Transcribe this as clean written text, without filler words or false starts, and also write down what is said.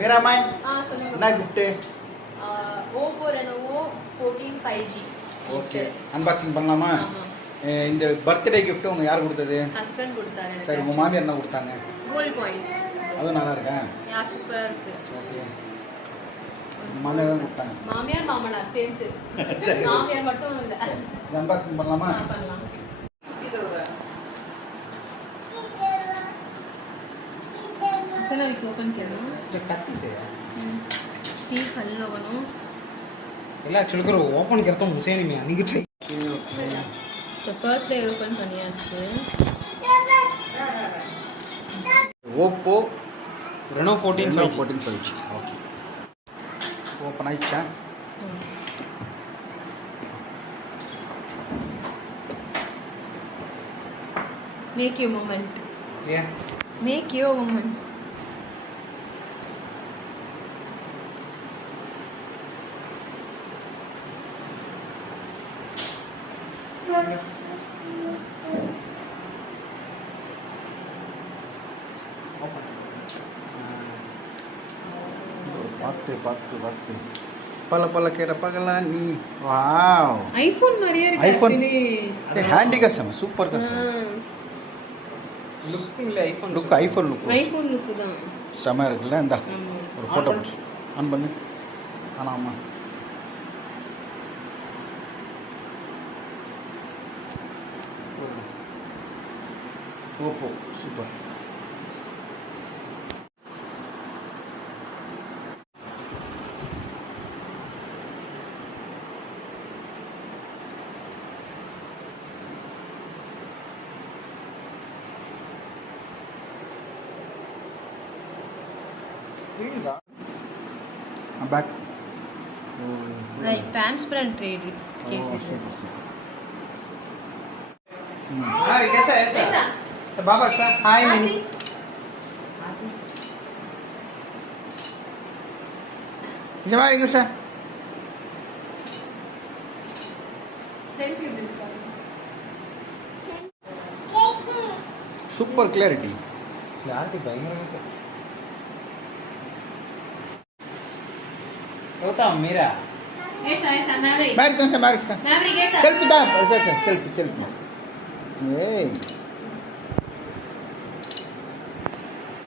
मेरा माइन என்ன gift Oppo Reno 14 5G. Okay unboxing பண்ணலாமா? இந்த பர்த்டே கிஃப்ட் உங்களுக்கு யார் கொடுத்தது? ஹஸ்பண்ட் கொடுத்தாரு. சரி, உங்க மாமியார் என்ன கொடுத்தாங்க? Gold coin. அது நல்லா இருக்கா? யா சூப்பரா இருக்கு. ஓகே. மாமியார் தான் கொடுத்தாங்க. மாமியார் மாமனார் சேர்த்து. மாமியார் மட்டும் இல்ல. இது அன்பாக்சிங் பண்ணலாமா? பண்ணலாம். चलो एक ओपन किया जो कत्ती से है सी खल लगनो ಎಲ್ಲ एक्चुअली करो ओपन करता हूं हुसैन में नहीं ट्राई तो फर्स्ट लेयर ओपन பண்ணியாச்சு Oppo Reno 14 5G okay open ஆயிச்சா? make your moment yeah make your moment பார்த்து பல பல கேர பகலாம் நீ வாவ் ஐபோன் மாதிரியே இருக்கு iPhone. Actually handy custom super custom look இல்ல iPhone look iPhone look iPhone look தான் செம இருக்குல்ல இந்த ஆமா ஒரு ஃபோட்டோ பிடிச்சி ஆன் பண்ணு ஆனாமா Oppo super back like transparent trade case is super super हां कैसा है कैसा तो बाबा सा हाय मिनी இந்த மாதிரி இங்க சார் सेल्फी भी சூப்பர் கிளாரிட்டி यार की भयंकर है होता मेरा ऐसा ऐसा मैवरिक மேரிக் தான் சார் மேரிக் சார் मैवरिक ऐसा செல்ஃபி தான் செல்ஃபி செல்ஃபி ஏய்